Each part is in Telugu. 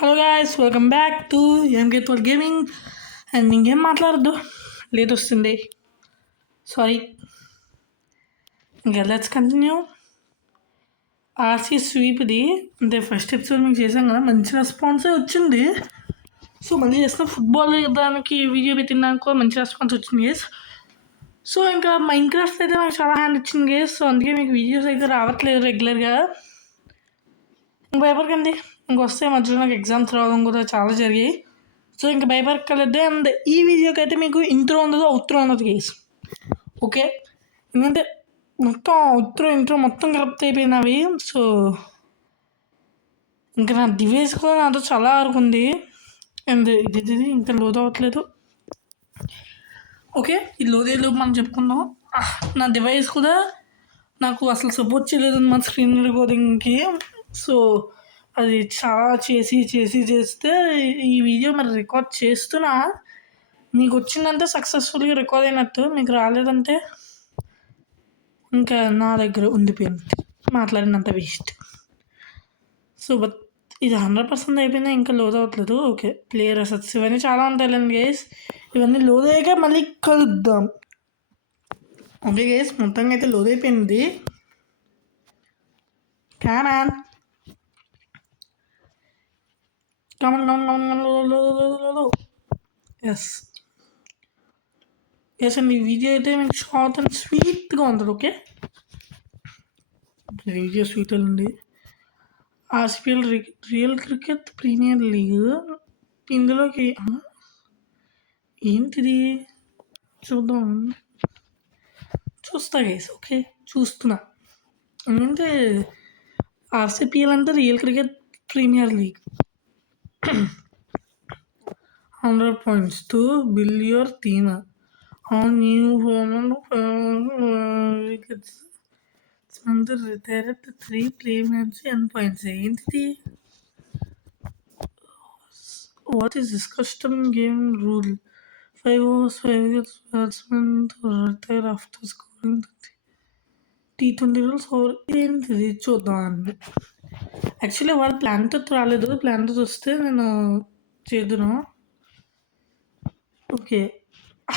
Hello guys, welcome back to MK తోల్ గేమింగ్. అండ్ ఇంకేం మాట్లాడద్దు, లేట్ వస్తుంది. సారీ. ఇంకా లెట్స్ కంటిన్యూ. ఆర్సీ స్వీప్ది అంటే ఫస్ట్ ఎపిసోడ్ మీకు చేసాం కదా, మంచి రెస్పాన్సే వచ్చింది. సో మళ్ళీ చేస్తాం. ఫుట్బాల్ దానికి వీడియో పెట్టినాక మంచి రెస్పాన్స్ వచ్చింది గేస్. సో ఇంకా మైండ్ క్రాఫ్ట్ అయితే నాకు చాలా హ్యాండ్ ఇచ్చింది గేస్. సో అందుకే మీకు వీడియోస్ అయితే రావట్లేదు రెగ్యులర్గా. ఇంక భయపడకండి, ఇంకొస్తే మధ్యలో నాకు ఎగ్జామ్స్ రావడం కూడా చాలా జరిగాయి. సో ఇంకా భయపడక్కర్లేదు. అండ్ ఈ వీడియోకి అయితే మీకు ఇంట్రో ఉండదు, అవుట్రో ఉండదు గేస్. ఓకే, ఎందుకంటే మొత్తం ఇంట్రో మొత్తం కరెక్ట్ అయిపోయినవి. సో ఇంకా నా డివైస్ కూడా నాతో చాలా వరకు ఉంది. అండ్ ఇది ఇంకా లోడ్ అవ్వట్లేదు. ఓకే, ఈ లోడ్ అయ్యేలోపు మనం చెప్పుకుందాం. నా డివైస్ కూడా నాకు అసలు సపోర్ట్ చేయలేదు అన్నమాట స్క్రీన్ రికార్డింగ్కి. సో అది చాలా చేస్తే ఈ వీడియో మరి రికార్డ్ చేస్తున్నా. మీకు వచ్చిందంటే సక్సెస్ఫుల్గా రికార్డ్ అయినట్టు, మీకు రాలేదంటే ఇంకా నా దగ్గర ఉండిపోయింది, మాట్లాడినంత వేస్ట్. సో బట్ ఇది 100% అయిపోయిందా, ఇంకా లోడ్ అవ్వట్లేదు. ఓకే, ప్లేయర్ అసెట్స్ ఇవన్నీ చాలా ఉంటాయిలేండి గైస్. ఇవన్నీ లోడ్ అయ్యాక మళ్ళీ కలుద్దాం. ఓకే గైస్, మొత్తంగా అయితే లోడ్ అయిపోయింది. కామాన్ ఎస్ అండి. ఈ వీడియో అయితే మీకు షార్ట్ అండ్ స్వీట్గా ఉంటుంది. ఓకే, వీడియో స్వీట్ ఉంది. RCPL real cricket premier league ఇందులోకి ఏంటిది చూస్తా గైస్. ఓకే, చూస్తున్నా. ఎందుకంటే ఆర్సీపీఎల్ అంటే real cricket premier league. 100 points to build your team on new home wickets. retired 3 playmates and points. ఏంటిది? What is this custom game rule? 5 overs, 5 wickets, batsmen to retire after scoring T20 rules. ఏంటిది చూద్దాం అండి. యాక్చువల్లీ వాళ్ళు ప్లాన్తో రాలేదు, ప్లాన్తో వస్తే నేను చేద్దును. ఓకే,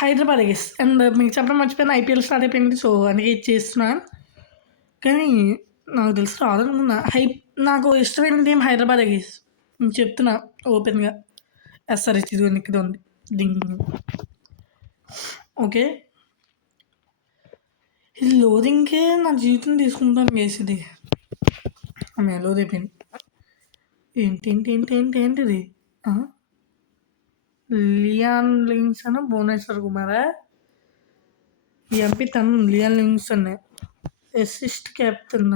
హైదరాబాద్ ఎగేస్. అండ్ మీకు చెప్పడం మర్చిపోయిన ఐపీఎల్ స్టార్ట్ అయిపోయింది. సో అందుకే ఇది చేస్తున్నాను. కానీ నాకు తెలిసి రాదనుకున్నా. నాకు ఇష్టమైన టీం హైదరాబాద్ ఎగేస్. నేను చెప్తున్నా ఓపెన్గా. ఎస్ఆర్హెచ్ ఇది ఇక్కడ ఉంది డింగ్. ఓకే, ఇది లోదింగ్కే నా జీవితం తీసుకుంటాను గేస్. ఇది ఆమె లోడ్ అయిపోయింది. ఏంటిది? లియాన్ లివింగ్స్టన్, భువనేశ్వర్ కుమారా? ఎంపీ తను Liam Livingstone. Assist captain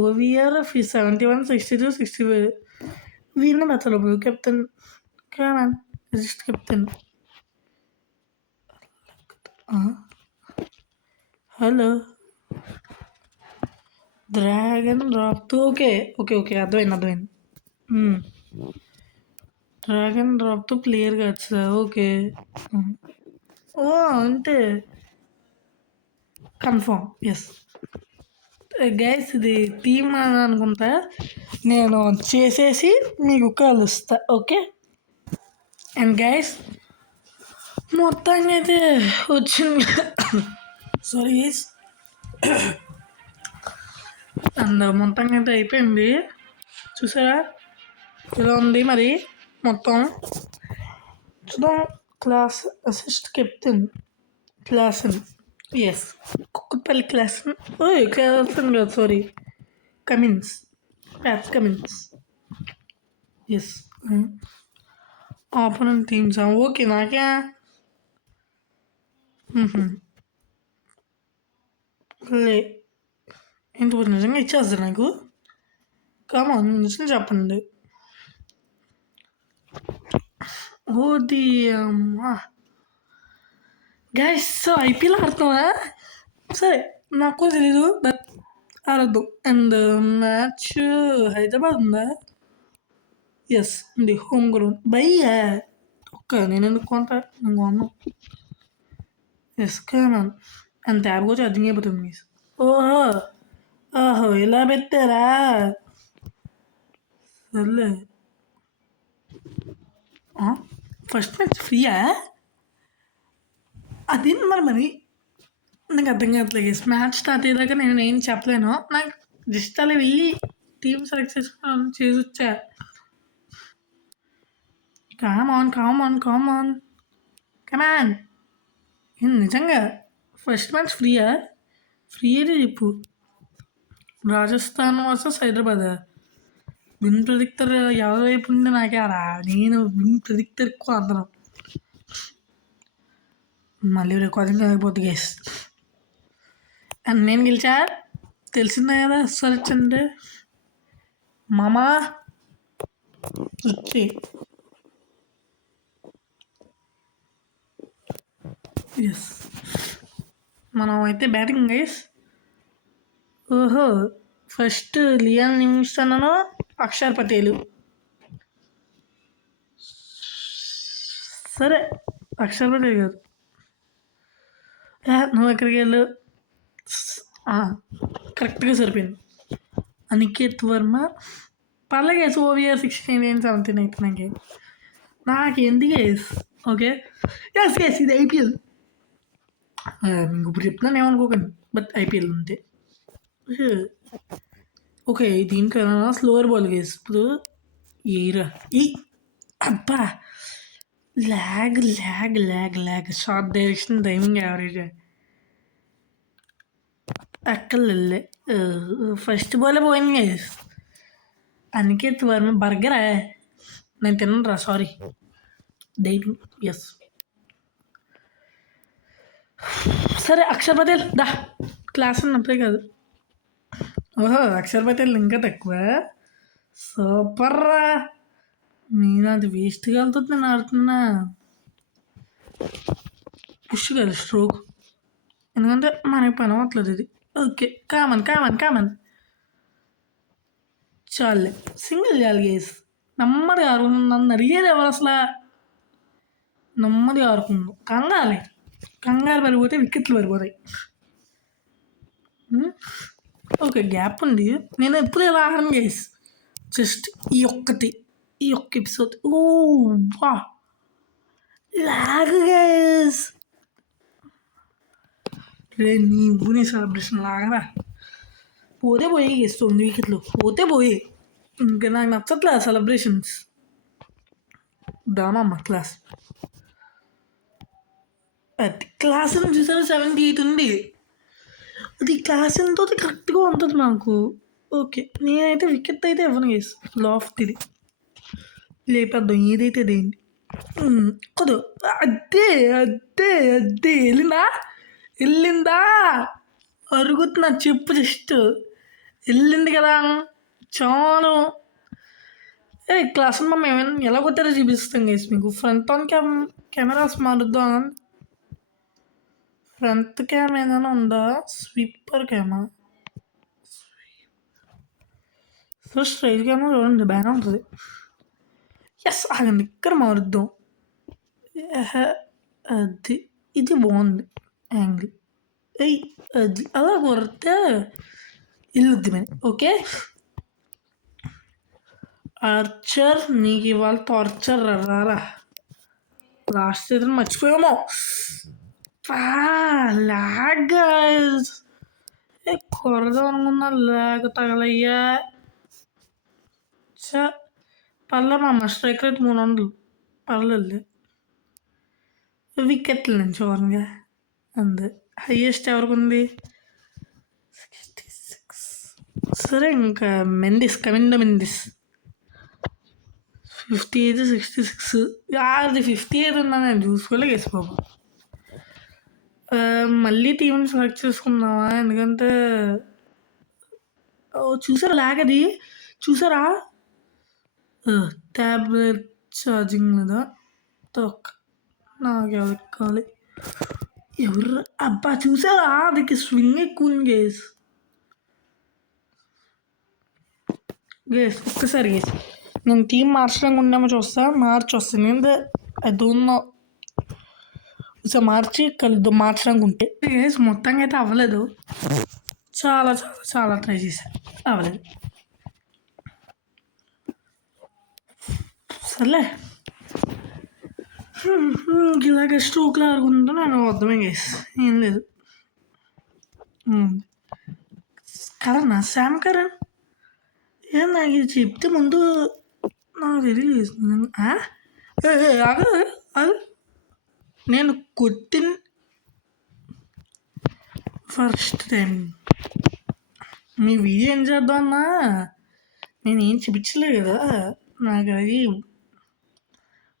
OVR 71, 62, 65. వీళ్ళని బతలు blue captain. Common assist captain. Hello, dragon drop. Okay, అర్థమైంది. డ్రాగన్ డ్రాప్తో ప్లేయర్గా వచ్చా. ఓకే, ఓ అంటే కన్ఫర్మ్. ఎస్ గైస్, ఇది టీమ్ అని అనుకుంటా. నేను చేసేసి మీకు కలుస్తా. ఓకే, అండ్ గైస్ మొత్తానికి అయితే వచ్చింది. Sorry guys. అండ్ మొత్తంగా అయితే అయిపోయింది. చూసారా ఇలా ఉంది మరి మొత్తం. చూద్దాం. Class assist captain Klaasen. Yes, కుక్కపల్లి క్లాసన్. క్లాసన్ కాదు, sorry, Cummins, Pats Cummins. Yes, opponent teams. Okay, నాకే లే ఏంటి నిజంగా ఇచ్చేస్తారు నాకు. కామన్ నిజంగా చెప్పండి. ఓది అమ్మా గైస్. So IPL ఆడుతావా? సరే, నాకు తెలీదు, బట్ ఆడద్దు. అండ్ మ్యాచ్ హైదరాబాద్ ఉందా? ఎస్ ఉంది, హోమ్ గ్రౌండ్. భయ్యా నేను ఎందుకు కొంటా, నువ్వు అన్నావు. Yes common. అండ్ ట్యాబ్ కూడా ఛార్జింగ్ అయిపోతుంది. ఓహో ఇలా పెట్టారా? సర్లే. ఫస్ట్ మ్యాచ్ ఫ్రీయా? అదేంటి మరి నాకు అర్థం కావట్లేదు. మ్యాచ్ స్టార్ట్ అయ్యేదాకా నేను ఏం చెప్పలేను. నాకు జస్ట్ అలా వెళ్ళి టీమ్ సెలెక్ట్ చేసుకుని చేసి వచ్చా. కామాన్ కామాన్ కామాన్ కమాన్. నిజంగా ఫస్ట్ మ్యాచ్ ఫ్రీయా? ఫ్రీ అయితే చెప్పు. Rajasthan versus Hyderabad. Win predictor ఎవరి వైపు ఉంటే నాకే రా. నేను విన్ ప్రెడిక్టర్ ఎక్కువ అందరం. మళ్ళీ రికార్డింగ్ అయిపోద్ది గైస్. అండ్ నేను గెలిచా తెలిసిందే కదా. సర్చ్ అంటే మామా వచ్చి ఎస్ మనం అయితే బ్యాటింగ్ గైస్. ఓహో first Liam Livingstone Akshar Patel. సరే అక్షర్ పటేల్ కాదు, నువ్వు ఎక్కడికి వెళ్ళు. కరెక్ట్గా సరిపోయింది. అనికేత్ వర్మ పర్లేదు. ఓవిఆర్ 16 17 అయిపోయినాకి నాకు ఎందుకు గైస్. ఓకే ఎస్ ఎస్ ఇది ఐపీఎల్. మీకు ఇప్పుడు చెప్తున్నాను ఏమనుకోకండి, బట్ ఐపీఎల్ అంతే. ఓకే దీనికన్నా స్లోవర్ బాల్ గేస్. ఇప్పుడు ఏరా ఈ అబ్బా lag lag lag lag. Short direction timing average అక్కర్లే. ఫస్ట్ బాల్ పోయింది గేస్. అనికేత్ వర్మ బర్గరా? నేను తినరా, సారీ. Dieting yes. సరే అక్షర్ పటేల్ దా. క్లాస్ ఉన్నప్పుడే కాదు. ఓహో అక్షర్ పటేల్ ఇంకా తక్కువ. సూపర్ రా. నేను అది వేస్ట్గా వెళ్తుంది. నేను ఆడుతున్నా పుష్ కాదు స్ట్రోక్, ఎందుకంటే మనకి పని అవ్వట్లేదు ఇది. Okay common common common. చాలే సింగిల్ చాలు గేస్. నెమ్మదిగా ఆడుకుందాం. నన్ను అడిగేది ఎవరు అసలు? నెమ్మదిగా ఆడుకుందాం. కంగారు పడిపోతే వికెట్లు పడిపోతాయి. ఓకే గ్యాప్ ఉంది. నేను ఎప్పుడు ఇలా ఆడను గేస్. జస్ట్ ఈ ఒక్క ఎపిసోడ్. ఓ వా లాగ్ గేస్. రే నీ సెలబ్రేషన్ లాగరా. పోతే పోయి గేస్ 9 వికెట్లు పోతే పోయి. ఇంకా నాకు నచ్చట్లే సెలబ్రేషన్స్. దామమ్మ క్లాస్. అది క్లాస్ చూసారా 78 ఉంది. అది క్లాస్ ఎంతో కరెక్ట్గా ఉంటుంది నాకు. ఓకే నేనైతే వికెట్ అయితే ఇవ్వను గేస్. లాఫ్ట్ ఇది లేపేద్దాం ఏదైతే దేంటి కదు. అదే అదే అదే వెళ్ళిందా అరుగుతున్నా చెప్పు. జస్ట్ వెళ్ళింది కదా చాలు. క్లాస్ రూమ్ మేము ఎలా కొట్టారో చూపిస్తాం గేస్ మీకు. ఫ్రంట్ ఆన్ కెమెరాస్ మారుద్దాం. ఫ్రంట్ క్యామ్ ఏదైనా ఉందా? స్వీపర్ క్యామా? సో స్ట్రైట్ క్యామరా చూడండి బాగానే ఉంటుంది. ఎస్ ఆగండి ఇక్కడ మారుద్దాం. అది ఇది బాగుంది యాంగిల్. అది అలా కొడితే ఇల్లుద్ది మరి. ఓకే ఆర్చర్ నీకు ఇవాళ టార్చర్ రారా. లాస్ట్ ఏదైనా మర్చిపోయామో. లాగ్ కొరదాం అనుకున్నా లాగ్ తగలయ్యా. పర్లే మామ స్ట్రైక్ రేట్ 300 పర్లేదు. వికెట్ల నుంచి ఓన్గా అంతే. హైయెస్ట్ ఎవరికి ఉంది? 66. సరే ఇంకా కమిండో మెండిస్ 58 66. అది 58 ఉన్నా నేను చూసుకోలే వేసుకోబో. మళ్ళీ టీంని సెలెక్ట్ చేసుకుందామా? ఎందుకంటే చూసారా లాగ్ అది చూసారా? ట్యాబ్లెట్ ఛార్జింగ్ లేదా తొక్క నాకు ఎవరికి కావాలి. ఎవరు అబ్బా చూసారా? అదికి స్వింగ్ ఎక్కువ ఉంది గేస్ ఒక్కసారి గేస్ నేను టీం మార్చడానికి ఉండేమో చూస్తా. మార్చి వస్తాను. నేను అది ఉందో ఒకసారి మార్చి కలుద్దాం మార్చడానికి ఉంటే. గేస్ మొత్తంగా అయితే అవ్వలేదు. చాలా చాలా చాలా ట్రై చేశాను అవ్వలేదు. సర్లే ఇలాగ స్ట్రోక్లో ఆడుకుంటూ నేను అర్థమే గైస్ ఏం లేదు. కరణ్ శామ్ కరణ్ ఏం నాకు ఇది చెప్తే ముందు నాకు తెలియదు. ఆగు నేను కొట్టిన ఫస్ట్ టైం మీ వీడియో ఏం చేద్దామన్నా నేను ఏం చూపించలే కదా నాకు అది.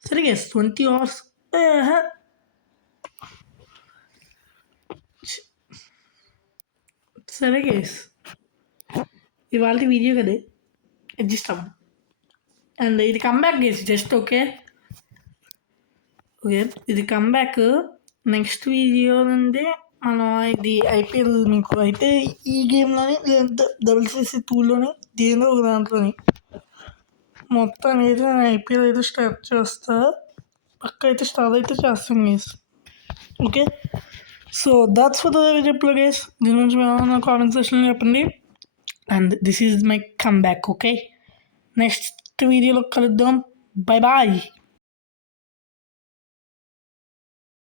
సరే గైస్ 20 hours సరే గైస్ ఇవాళ వీడియో కదే అడ్జస్ట్ అవ్వం. అండ్ ఇది కమ్బ్యాక్ గైస్ జస్ట్ ఓకే ఇది కమ్బ్యాక్. నెక్స్ట్ వీడియో నుండి మనం ఇది ఐపీఎల్ మీకు అయితే ఈ గేమ్లోని లేదంటే WCC2లోని దేనిలో ఒక దాంట్లోని మొత్తం అయితే నేను ఐపీఎల్ అయితే స్టార్ట్ చేస్తా. పక్క అయితే స్టార్ట్ అయితే చేస్తాం guys. Okay so that's for the video guys. దీని నుంచి మేము కామెంట్ సెక్షన్లో చెప్పండి. And this is my comeback. Okay next వీడియోలో కలుద్దాం. Bye bye.